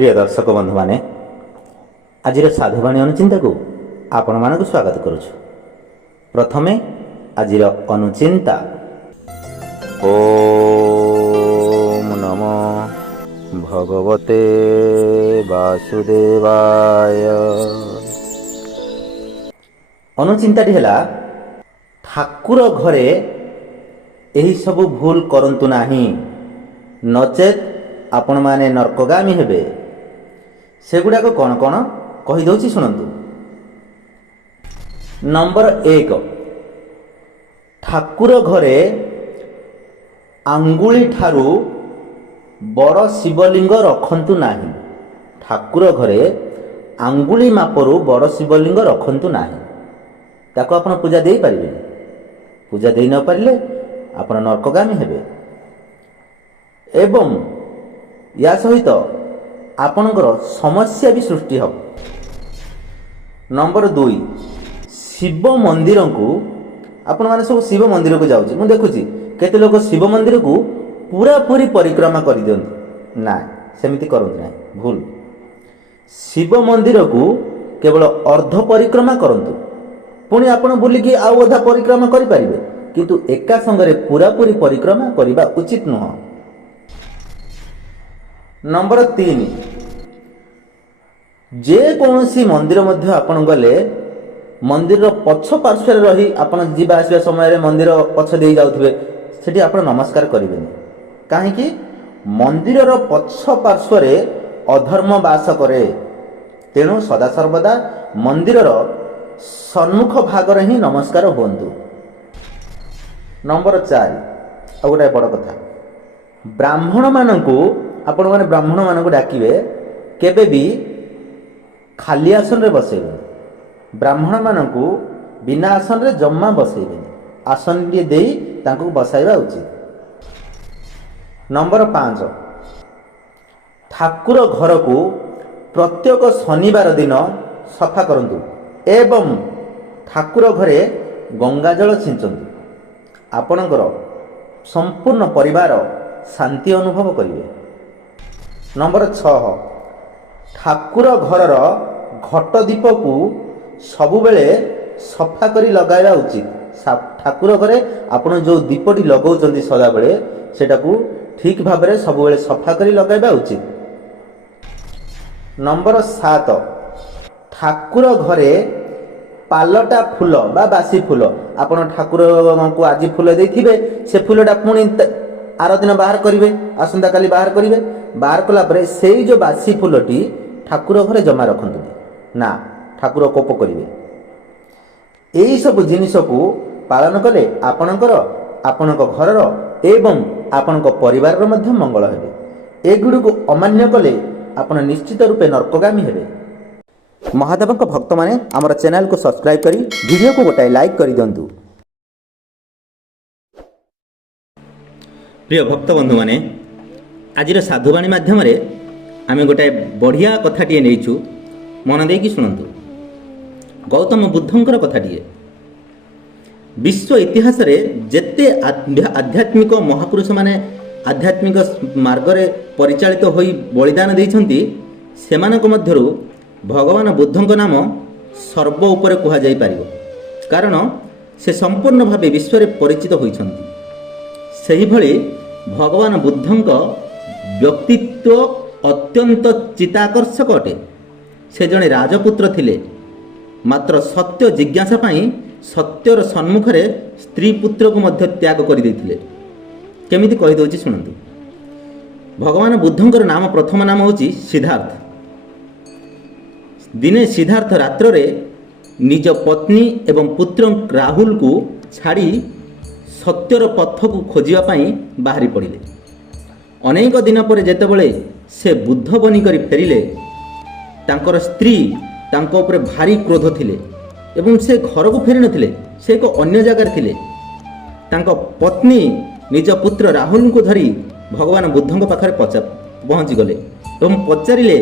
प्रिय दर्शक बंधु माने आज साधुवाणी अनुचिंता को आपण मानक स्वागत करुछु। प्रथमे आज अनुचिंता। ओम नमो भगवते वासुदेवाय। अनुचिंताटी है ठाकुर घरे यही सबु भूल करंतु नाही, नचेत आपण माने नरकगामी हेबे। सेगुड़ाक कौन कौन कहीदे शुणु। नंबर 1, ठाकुर घरे आंगुली ठारू बड़ शिवलिंग रखंतु नाही। ठाकुर घरे आंगुली मापरू बड़ शिवलिंग रखंतु नाही। ताको आपण पूजा दे पारिबे। पूजा दे न पारिले आपण नरकगामी हेबे। एवं या सहित आपणकर समस्या भी सृष्टि हो। नंबर 2, शिव मंदिर को आपण माने सब शिव मंदिर को जाउची। मु देखुची केते लोक शिव मंदिर को पूरा पूरी परिक्रमा कर दियंती। ना सेमिति करंती ना, भूल। शिव मंदिर को केवल अर्ध परिक्रमा करंतु, पुणी आपण बुलिकी आ अधा परिक्रमा करि परिबे, किंतु एका संगरे पूरा पूरी परिक्रमा करिबा उचित नुह। नंबर 3, जे कौनसी मंदिर मध्य आपण गले मंदिर पछ पार्श्व रही आपण जीवा आसवा समय मंदिर पछ दे जाउथबे, सेठी आपण नमस्कार करिबेनी। काहे कि मंदिर पछ पार्श्व अधर्म वास करे। तेणु सदा सर्वदा मंदिर सन्मुख भाग ही नमस्कार हुंतु। नंबर 4, आ गोटे बड़ कथा, ब्राह्मण मानकू आपण माने ब्राह्मण मानकू डाकिबे, केबे भी खाली आसन रे बसेबे। ब्राह्मण मानकू बिना आसन रे जम्मा बसेबे। आसन रे देई तांको बसाइबा उचित। नंबर 5, ठाकुर घर को प्रत्येक शनिवार दिन सफा करंतु एवं ठाकुर घरे गंगा जल छिंचंतु। आपणकर संपूर्ण परिवार शांति अनुभव करिवे। नंबर 6, ठाकुर घरर घट दीप को सबुबेले सफा करी लगाइबा उचित। ठाकुर घरे आपण जो दीपटी लगौचंती सदा बेले सेटा को ठीक भाव में सबुबेले सफा करी लगाइबा उचित। नंबर 7, ठाकुर घरे पालटा फूल बा बासी फूल आपण ठाकुर को आज फूल देथिबे, से फूलटा पुणी आर दिन बाहर करिवे, आसंता काली बाहर करिवे। बाहर कला परे सेई जो बासी फूलटी ठाकुर घरे जमा रखंतु ना, ठाकुर कोप करिवे। एई सब जिनिस को पालन कले आपणकर आपणक घरर एवं आपणक परिवार मध्य मंगल हेबे। एगुडी को अमान्य कले आपण निश्चित रूपे नरकगामी हेबे। महादेव भक्त माने आमर चैनल को सब्सक्राइब करी वीडियो को गोटाए लाइक कर दिंतु। प्रिय भक्त बंधु माने आज साधुवाणी माध्यम आम गोटाए बढ़िया कथाटे नहीं मन दे शुणु। गौतम बुद्धंकर कथाटे विश्व इतिहास रे जेते आध्यात्मिक महापुरुष माने आध्यात्मिक मार्ग रे परिचालित होई बलिदान देइछंती, सेमानक मध्यरु भगवान बुद्धंक नाम सर्व उपरे कुहा जाई पारिबो, कारण से संपूर्ण भावे विश्व रे परिचित होइछंती। सही भली भगवान बुद्धंक व्यक्तित्व अत्यंत चिताकर्षक अटे। से जड़े राजपुत्र थिले, मात्र सत्य जिज्ञासा पाई सत्यर सम्मुखरे स्त्री पुत्र को मध्य त्याग कर देथिले। केमिति कहि दोछि सुनंतु। भगवान बुद्धंकर नाम प्रथम नाम होछि सिद्धार्थ। दिने सिद्धार्थ रात्र रे निज पत्नी एवं पुत्र राहुल को छाड़ी सत्यर पथ को खोजिबा पाई बाहरी पड़िले। अनेक दिन पर जेतेबेले से बुद्ध बनी करी फेरिले, तांकर स्त्री तांको ऊपर भारी क्रोध थिले एवं से घर को फेरि नथिले, से एक अन्य जगार थिले। तांको पत्नी निज पुत्र राहुल को धरी भगवान बुद्धंक पाखरे पहुँची गले एवं पचारिले,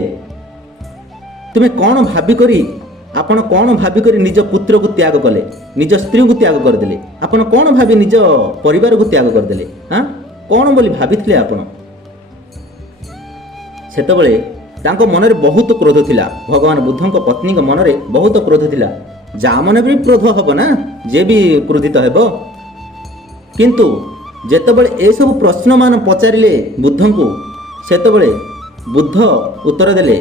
तुमे कौन भाबी करी आपण कौन भाबी करी निज पुत्र को त्याग कले, निज स्त्री को त्याग करदेले, आपण कौन भाबी निज परिवार को त्याग करदेले, हाँ कौन बोली भाभी आपण। सेतबेले ତାଙ୍କ ମନରେ ବହୁତ କ୍ରୋଧ ଥିଲା। ଭଗବାନ ବୁଦ୍ଧଙ୍କ ପତ୍ନୀଙ୍କ ମନରେ ବହୁତ କ୍ରୋଧ ଥିଲା। ଯାହା ମନରେ ବି କ୍ରୋଧ ହେବ ନା, ଯିଏ ବି କ୍ରୋଧିତ ହେବ। କିନ୍ତୁ ଯେତେବେଳେ ଏସବୁ ପ୍ରଶ୍ନମାନ ପଚାରିଲେ ବୁଦ୍ଧଙ୍କୁ, ସେତେବେଳେ ବୁଦ୍ଧ ଉତ୍ତର ଦେଲେ,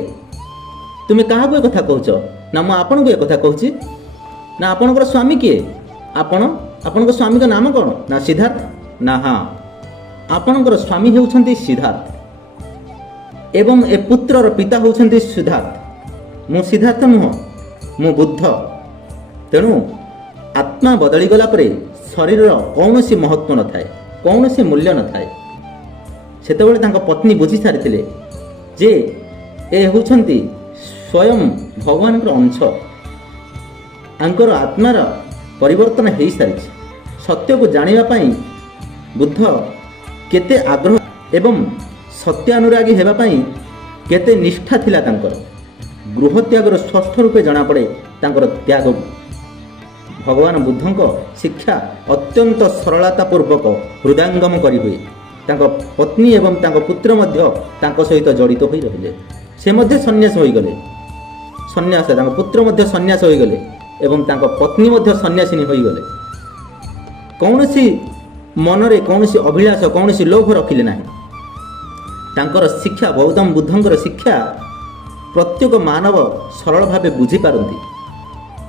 ତୁମେ କାହାକୁ ଏ କଥା କହୁଛ? ନା ମୁଁ ଆପଣଙ୍କୁ ଏ କଥା କହୁଛି। ନା ଆପଣଙ୍କର ସ୍ୱାମୀ କିଏ? ଆପଣଙ୍କ ସ୍ୱାମୀଙ୍କ ନାମ କ'ଣ? ନା ସିଦ୍ଧାର୍ଥ। ନା ହଁ, ଆପଣଙ୍କର ସ୍ୱାମୀ ହେଉଛନ୍ତି ସିଦ୍ଧାର୍ଥ ଏବଂ ଏ ପୁତ୍ରର ପିତା ହେଉଛନ୍ତି ସିଦ୍ଧାର୍ଥ। ମୁଁ ସିଦ୍ଧାର୍ଥ ନୁହଁ, ମୁଁ ବୁଦ୍ଧ। ତେଣୁ ଆତ୍ମା ବଦଳିଗଲା ପରେ ଶରୀରର କୌଣସି ମହତ୍ଵ ନଥାଏ, କୌଣସି ମୂଲ୍ୟ ନଥାଏ। ସେତେବେଳେ ତାଙ୍କ ପତ୍ନୀ ବୁଝି ସାରିଥିଲେ ଯେ ଏ ହେଉଛନ୍ତି ସ୍ୱୟଂ ଭଗବାନଙ୍କର ଅଂଶ। ତାଙ୍କର ଆତ୍ମାର ପରିବର୍ତ୍ତନ ହୋଇସାରିଛି। ସତ୍ୟକୁ ଜାଣିବା ପାଇଁ ବୁଦ୍ଧ କେତେ ଆଗ୍ରହ ଏବଂ ସତ୍ୟାନୁରାଗୀ ହେବା ପାଇଁ କେତେ ନିଷ୍ଠା ଥିଲା ତାଙ୍କର। ଗୃହତ୍ୟାଗର ସ୍ପଷ୍ଟ ରୂପେ ଜଣାପଡ଼େ ତାଙ୍କର ତ୍ୟାଗ। ଭଗବାନ ବୁଦ୍ଧଙ୍କ ଶିକ୍ଷା ଅତ୍ୟନ୍ତ ସରଳତାପୂର୍ବକ ହୃଦୟଙ୍ଗମ କରିହୁଏ। ତାଙ୍କ ପତ୍ନୀ ଏବଂ ତାଙ୍କ ପୁତ୍ର ମଧ୍ୟ ତାଙ୍କ ସହିତ ଜଡ଼ିତ ହୋଇ ରହିଲେ। ସେ ମଧ୍ୟ ସନ୍ନ୍ୟାସ ହୋଇଗଲେ। ତାଙ୍କ ପୁତ୍ର ମଧ୍ୟ ସନ୍ନ୍ୟାସ ହୋଇଗଲେ ଏବଂ ତାଙ୍କ ପତ୍ନୀ ମଧ୍ୟ ସନ୍ନ୍ୟାସିନୀ ହୋଇଗଲେ। କୌଣସି ମନରେ କୌଣସି ଅଭିଳାଷ, କୌଣସି ଲୋଭ ରଖିଲେ ନାହିଁ। ତାଙ୍କର ଶିକ୍ଷା, ଗୌତମ ବୁଦ୍ଧଙ୍କର ଶିକ୍ଷା ପ୍ରତ୍ୟେକ ମାନବ ସରଳ ଭାବେ ବୁଝିପାରନ୍ତି।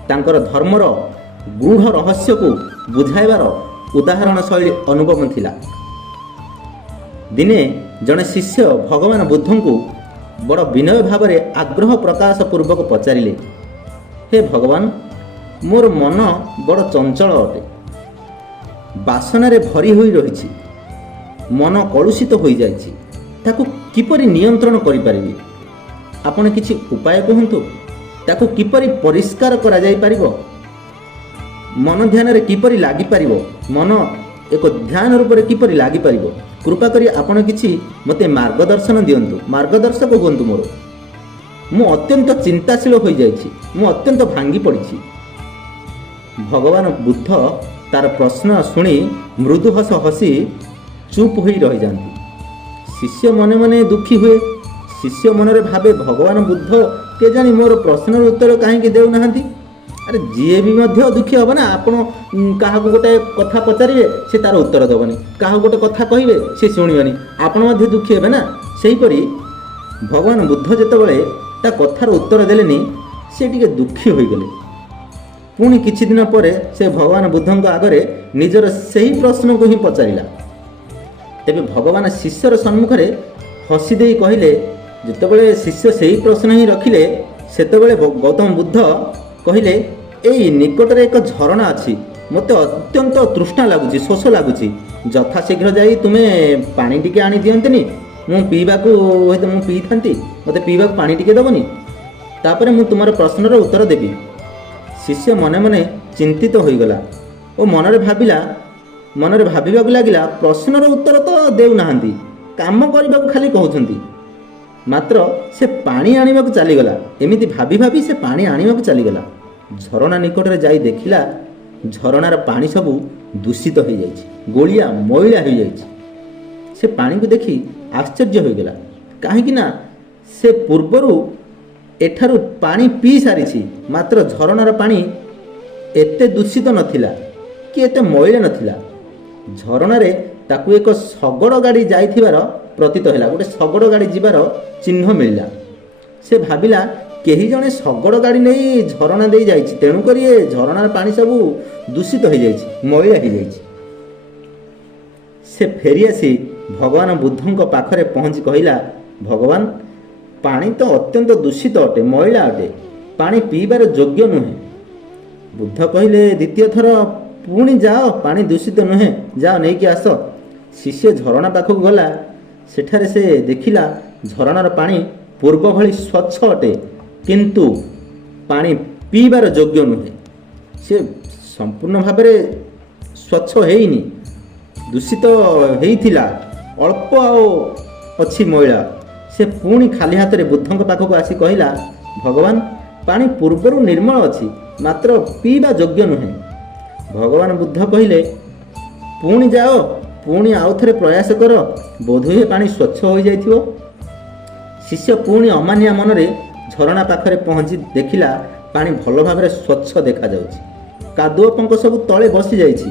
ତାଙ୍କର ଧର୍ମର ଗୂଢ଼ ରହସ୍ୟକୁ ବୁଝାଇବାର ଉଦାହରଣ ଶୈଳୀ ଅନୁପମ ଥିଲା। ଦିନେ ଜଣେ ଶିଷ୍ୟ ଭଗବାନ ବୁଦ୍ଧଙ୍କୁ ବଡ଼ ବିନୟ ଭାବରେ ଆଗ୍ରହ ପ୍ରକାଶ ପୂର୍ବକ ପଚାରିଲେ, ହେ ଭଗବାନ, ମୋର ମନ ବଡ଼ ଚଞ୍ଚଳ ଅଟେ, ବାସନାରେ ଭରି ହୋଇ ରହିଛି, ମନ କଳୁଷିତ ହୋଇଯାଇଛି, ତାକୁ କିପରି ନିୟନ୍ତ୍ରଣ କରିପାରିବି? ଆପଣ କିଛି ଉପାୟ କୁହନ୍ତୁ। ତାକୁ କିପରି ପରିଷ୍କାର କରାଯାଇପାରିବ? ମନ ଧ୍ୟାନରେ କିପରି ଲାଗିପାରିବ? ମନ ଏକ ଧ୍ୟାନ ରୂପରେ କିପରି ଲାଗିପାରିବ? କୃପା କରି ଆପଣ କିଛି ମୋତେ ମାର୍ଗଦର୍ଶନ ଦିଅନ୍ତୁ, ମାର୍ଗଦର୍ଶକ ହୁଅନ୍ତୁ ମୋର। ମୁଁ ଅତ୍ୟନ୍ତ ଚିନ୍ତାଶୀଳ ହୋଇଯାଇଛି, ମୁଁ ଅତ୍ୟନ୍ତ ଭାଙ୍ଗି ପଡ଼ିଛି। ଭଗବାନ ବୁଦ୍ଧ ତାର ପ୍ରଶ୍ନ ଶୁଣି ମୃଦୁ ହସ ହସି ଚୁପ୍ ହୋଇ ରହିଯାଆନ୍ତି। ଶିଷ୍ୟ ମନେ ମନେ ଦୁଃଖୀ ହୁଏ। ଶିଷ୍ୟ ମନରେ ଭାବେ, ଭଗବାନ ବୁଦ୍ଧ କେଜାଣି ମୋର ପ୍ରଶ୍ନର ଉତ୍ତର କାହିଁକି ଦେଉନାହାନ୍ତି? ଆରେ ଯିଏ ବି ମଧ୍ୟ ଦୁଃଖୀ ହେବ ନା। ଆପଣ କାହାକୁ ଗୋଟେ କଥା ପଚାରିବେ, ସେ ତାର ଉତ୍ତର ଦେବନି। କାହାକୁ ଗୋଟେ କଥା କହିବେ, ସେ ଶୁଣିବନି। ଆପଣ ମଧ୍ୟ ଦୁଃଖୀ ହେବେ ନା। ସେହିପରି ଭଗବାନ ବୁଦ୍ଧ ଯେତେବେଳେ ତା କଥାର ଉତ୍ତର ଦେଲେନି, ସେ ଟିକେ ଦୁଃଖୀ ହୋଇଗଲେ। ପୁଣି କିଛି ଦିନ ପରେ ସେ ଭଗବାନ ବୁଦ୍ଧଙ୍କ ଆଗରେ ନିଜର ସେହି ପ୍ରଶ୍ନକୁ ହିଁ ପଚାରିଲା। ତେବେ ଭଗବାନ ଶିଷ୍ୟର ସମ୍ମୁଖରେ ହସି ଦେଇ କହିଲେ, ଯେତେବେଳେ ଶିଷ୍ୟ ସେହି ପ୍ରଶ୍ନ ହିଁ ରଖିଲେ, ସେତେବେଳେ ଗୌତମ ବୁଦ୍ଧ କହିଲେ, ଏଇ ନିକଟରେ ଏକ ଝରଣା ଅଛି, ମୋତେ ଅତ୍ୟନ୍ତ ତୃଷ୍ଣା ଲାଗୁଛି, ଶୋଷ ଲାଗୁଛି। ଯଥାଶୀଘ୍ର ଯାଇ ତୁମେ ପାଣି ଟିକେ ଆଣି ଦିଅନ୍ତନି? ମୁଁ ପିଇଥାନ୍ତି, ମୋତେ ପିଇବାକୁ ପାଣି ଟିକେ ଦେବନି? ତାପରେ ମୁଁ ତୁମର ପ୍ରଶ୍ନର ଉତ୍ତର ଦେବି। ଶିଷ୍ୟ ମନେ ମନେ ଚିନ୍ତିତ ହୋଇଗଲା ଓ ମନରେ ଭାବିବାକୁ ଲାଗିଲା, ପ୍ରଶ୍ନର ଉତ୍ତର ତ ଦେଉନାହାନ୍ତି, କାମ କରିବାକୁ ଖାଲି କହୁଛନ୍ତି। ମାତ୍ର ସେ ପାଣି ଆଣିବାକୁ ଚାଲିଗଲା। ଏମିତି ଭାବି ଭାବି ସେ ପାଣି ଆଣିବାକୁ ଚାଲିଗଲା। ଝରଣା ନିକଟରେ ଯାଇ ଦେଖିଲା, ଝରଣାର ପାଣି ସବୁ ଦୂଷିତ ହୋଇଯାଇଛି, ଗୋଳିଆ ମଇଳା ହୋଇଯାଇଛି। ସେ ପାଣିକୁ ଦେଖି ଆଶ୍ଚର୍ଯ୍ୟ ହୋଇଗଲା, କାହିଁକି ନା ସେ ପୂର୍ବରୁ ଏଠାରୁ ପାଣି ପିଇ ସାରିଛି। ମାତ୍ର ଝରଣାର ପାଣି ଏତେ ଦୂଷିତ ନଥିଲା କି ଏତେ ମଇଳା ନଥିଲା। ଝରଣାରେ ତାକୁ ଏକ ଶଗଡ଼ ଗାଡ଼ି ଯାଇଥିବାର ପ୍ରତୀତ ହେଲା, ଗୋଟେ ଶଗଡ଼ ଗାଡ଼ି ଯିବାର ଚିହ୍ନ ମିଳିଲା। ସେ ଭାବିଲା, କେହି ଜଣେ ଶଗଡ଼ ଗାଡ଼ି ନେଇ ଝରଣା ଦେଇ ଯାଇଛି, ତେଣୁକରି ଏ ଝରଣାର ପାଣି ସବୁ ଦୂଷିତ ହୋଇଯାଇଛି, ମଇଳା ହୋଇଯାଇଛି। ସେ ଫେରିଆସି ଭଗବାନ ବୁଦ୍ଧଙ୍କ ପାଖରେ ପହଞ୍ଚି କହିଲା, ଭଗବାନ, ପାଣି ତ ଅତ୍ୟନ୍ତ ଦୂଷିତ ଅଟେ, ମଇଳା ଅଟେ, ପାଣି ପିଇବାର ଯୋଗ୍ୟ ନୁହେଁ। ବୁଦ୍ଧ କହିଲେ, ଦ୍ୱିତୀୟ ଥର ପୁଣି ଯାଅ, ପାଣି ଦୂଷିତ ନୁହେଁ, ଯାଅ ନେଇକି ଆସ। ଶିଷ୍ୟ ଝରଣା ପାଖକୁ ଗଲା। ସେଠାରେ ସେ ଦେଖିଲା, ଝରଣାର ପାଣି ପୂର୍ବ ଭଳି ସ୍ୱଚ୍ଛ ଅଟେ, କିନ୍ତୁ ପାଣି ପିଇବାର ଯୋଗ୍ୟ ନୁହେଁ। ସେ ସମ୍ପୂର୍ଣ୍ଣ ଭାବରେ ସ୍ୱଚ୍ଛ ହେଇନି, ଦୂଷିତ ହେଇଥିଲା, ଅଳ୍ପ ଆଉ ଅଛି ମଇଳା। ସେ ପୁଣି ଖାଲି ହାତରେ ବୁଦ୍ଧଙ୍କ ପାଖକୁ ଆସି କହିଲା, ଭଗବାନ, ପାଣି ପୂର୍ବରୁ ନିର୍ମଳ ଅଛି, ମାତ୍ର ପିଇବା ଯୋଗ୍ୟ ନୁହେଁ। ଭଗବାନ ବୁଦ୍ଧ କହିଲେ, ପୁଣି ଯାଅ, ପୁଣି ଆଉ ଥରେ ପ୍ରୟାସ କର, ବୋଧହୁଏ ପାଣି ସ୍ୱଚ୍ଛ ହୋଇଯାଇଥିବ। ଶିଷ୍ୟ ପୁଣି ଅମାନିଆ ମନରେ ଝରଣା ପାଖରେ ପହଞ୍ଚି ଦେଖିଲା ପାଣି ଭଲ ଭାବରେ ସ୍ୱଚ୍ଛ ଦେଖାଯାଉଛି। କାଦୁଅ ପଙ୍କ ସବୁ ତଳେ ବସିଯାଇଛି।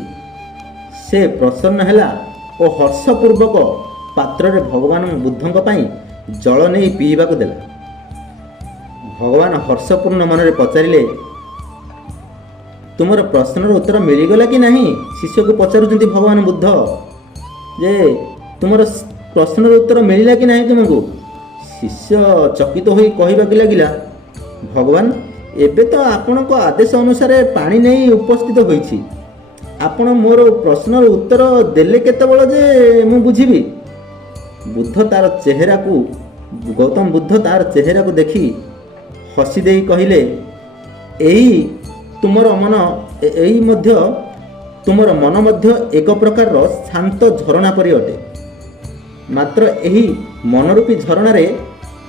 ସେ ପ୍ରସନ୍ନ ହେଲା ଓ ହର୍ଷପୂର୍ବକ ପାତ୍ରରେ ଭଗବାନ ବୁଦ୍ଧଙ୍କ ପାଇଁ ଜଳ ନେଇ ପିଇବାକୁ ଦେଲା। ଭଗବାନ ହର୍ଷପୂର୍ଣ୍ଣ ମନରେ ପଚାରିଲେ, ତୁମର ପ୍ରଶ୍ନର ଉତ୍ତର ମିଳିଗଲା କି ନାହିଁ? ଶିଷ୍ୟକୁ ପଚାରୁଛନ୍ତି ଭଗବାନ ବୁଦ୍ଧ ଯେ ତୁମର ପ୍ରଶ୍ନର ଉତ୍ତର ମିଳିଲା କି ନାହିଁ ତୁମକୁ? ଶିଷ୍ୟ ଚକିତ ହୋଇ କହିବାକୁ ଲାଗିଲା, ଭଗବାନ, ଏବେ ତ ଆପଣଙ୍କ ଆଦେଶ ଅନୁସାରେ ପାଣି ନେଇ ଉପସ୍ଥିତ ହୋଇଛି। ଆପଣ ମୋର ପ୍ରଶ୍ନର ଉତ୍ତର ଦେଲେ କେତେବେଳେ ଯେ ମୁଁ ବୁଝିବି? ଗୌତମ ବୁଦ୍ଧ ତାର ଚେହେରାକୁ ଦେଖି ହସି ଦେଇ କହିଲେ, ତୁମର ମନ ମଧ୍ୟ ଏକ ପ୍ରକାରର ଶାନ୍ତ ଝରଣା ପରି ଅଟେ। ମାତ୍ର ଏହି ମନରୂପୀ ଝରଣାରେ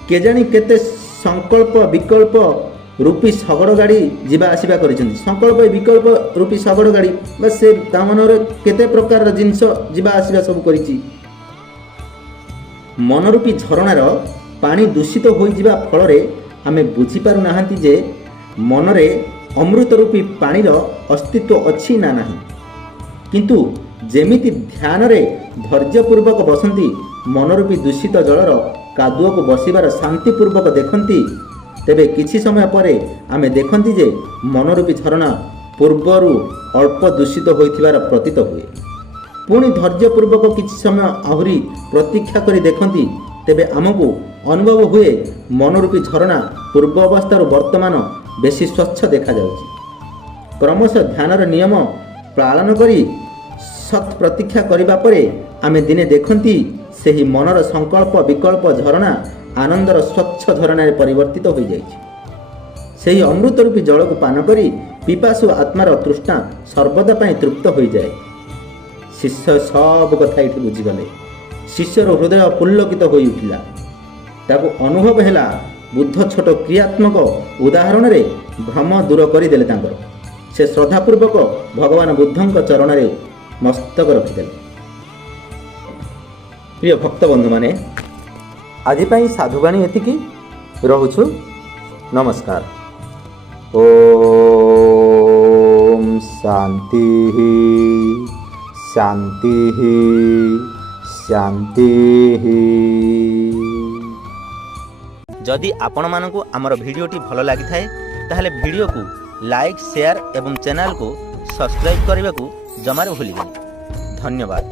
କେଜାଣି କେତେ ସଂକଳ୍ପ ବିକଳ୍ପ ରୂପୀ ଶଗଡ଼ ଗାଡ଼ି ଯିବା ଆସିବା କରିଛନ୍ତି। ସଂକଳ୍ପ ବିକଳ୍ପ ରୂପୀ ଶଗଡ଼ ଗାଡ଼ି ବା ସେ ତା ମନରେ କେତେ ପ୍ରକାରର ଜିନିଷ ଯିବା ଆସିବା ସବୁ କରିଛି। ମନରୂପୀ ଝରଣାର ପାଣି ଦୂଷିତ ହୋଇଯିବା ଫଳରେ ଆମେ ବୁଝିପାରୁନାହାନ୍ତି ଯେ ମନରେ ଅମୃତ ରୂପୀ ପାଣିର ଅସ୍ତିତ୍ୱ ଅଛି ନା ନାହିଁ। କିନ୍ତୁ ଯେମିତି ଧ୍ୟାନରେ ଧୈର୍ଯ୍ୟପୂର୍ବକ ବସନ୍ତି ମନରୂପୀ ଦୂଷିତ ଜଳର କାଦୁଅକୁ ବସିବାର ଶାନ୍ତିପୂର୍ବକ ଦେଖନ୍ତି, ତେବେ କିଛି ସମୟ ପରେ ଆମେ ଦେଖନ୍ତି ଯେ ମନରୂପୀ ଝରଣା ପୂର୍ବରୁ ଅଳ୍ପ ଦୂଷିତ ହୋଇଥିବାର ପ୍ରତୀତ ହୁଏ। ପୁଣି ଧୈର୍ଯ୍ୟପୂର୍ବକ କିଛି ସମୟ ଆହୁରି ପ୍ରତୀକ୍ଷା କରି ଦେଖନ୍ତି, ତେବେ ଆମକୁ ଅନୁଭବ ହୁଏ ମନରୂପୀ ଝରଣା ପୂର୍ବ ଅବସ୍ଥାରୁ ବର୍ତ୍ତମାନ ବେଶୀ ସ୍ୱଚ୍ଛ ଦେଖାଯାଉଛି। କ୍ରମଶଃ ଧ୍ୟାନର ନିୟମ ପାଳନ କରି ସତ୍ ପ୍ରତୀକ୍ଷା କରିବା ପରେ ଆମେ ଦିନେ ଦେଖନ୍ତି ସେହି ମନର ସଂକଳ୍ପ ବିକଳ୍ପ ଝରଣା ଆନନ୍ଦର ସ୍ୱଚ୍ଛ ଝରଣାରେ ପରିବର୍ତ୍ତିତ ହୋଇଯାଇଛି। ସେହି ଅମୃତ ରୂପୀ ଜଳକୁ ପାନ କରି ପିପାସୁ ଆତ୍ମାର ତୃଷ୍ଣା ସର୍ବଦା ପାଇଁ ତୃପ୍ତ ହୋଇଯାଏ। ଶିଷ୍ୟ ସବୁ କଥା ଏଠି ବୁଝିଗଲେ। ଶିଷ୍ୟର ହୃଦୟ ପୁଲକିତ ହୋଇ ଉଠିଲା। ତାକୁ ଅନୁଭବ ହେଲା ବୁଦ୍ଧ ଛୋଟ କ୍ରିୟାତ୍ମକ ଉଦାହରଣରେ ଭ୍ରମ ଦୂର କରିଦେଲେ ତାଙ୍କର। ସେ ଶ୍ରଦ୍ଧାପୂର୍ବକ ଭଗବାନ ବୁଦ୍ଧଙ୍କ ଚରଣରେ ମସ୍ତକ ରଖିଦେଲେ। ପ୍ରିୟ ଭକ୍ତବନ୍ଧୁମାନେ, ଆଜି ପାଇଁ ସାଧୁବାଣୀ ଏତିକି। ରହୁଛୁ। ନମସ୍କାର। ଓମ୍ ଶାନ୍ତି ଶାନ୍ତି ଶାନ୍ତି। ଯଦି ଆପଣମାନଙ୍କୁ ଆମର ଭିଡ଼ିଓଟି ଭଲ ଲାଗିଥାଏ ତାହେଲେ ଭିଡ଼ିଓକୁ ଲାଇକ୍, ସେୟାର ଏବଂ ଚ୍ୟାନେଲକୁ ସବସ୍କ୍ରାଇବ୍ କରିବାକୁ ଜମାରୁ ଭୁଲିବେନି। ଧନ୍ୟବାଦ।